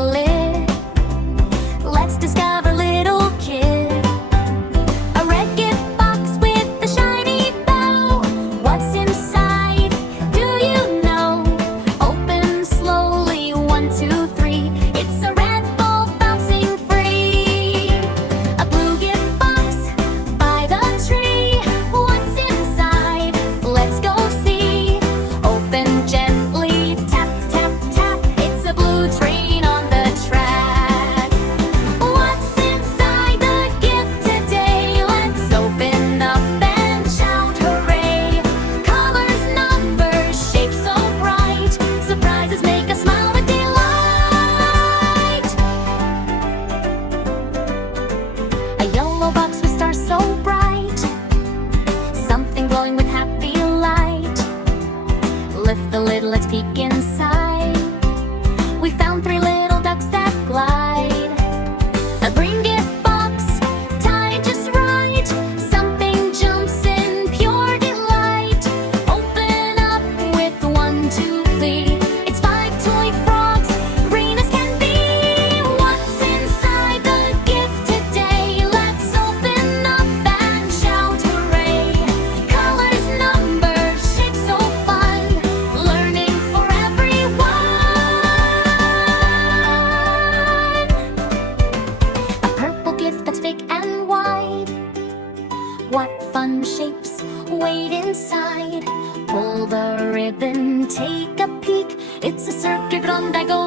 lid. Let's discover little kid. A red gift box with a shiny bow. What's inside? Do you know? Open slowly, 1, 2, 3. It's a red ball bouncing free. A blue gift box by the tree. What's inside? Let's go see. Open gently, tap, tap, tap. It's a blue train on the track. What's inside the gift today? Let's open up and shout hooray. Colors, numbers, shapes so bright. Surprises make us smile with delight. A yellow box with stars so bright. Something glowing with happy light. Lift the lid, let's peek inside. We found 3 little ducks that glide. A green gift box, tied just right. Something jumps in pure delight. Open up with 1, 2, 3. It's 5 toy frogs, green as can be. What's inside the gift today? Let's open up and shout hooray. Colors, numbers, shapes so fun. Learning for everyone. A purple gift that's big and wide. What fun shapes wait inside. Pull the ribbon, take a peek. It's a circuit rond that goes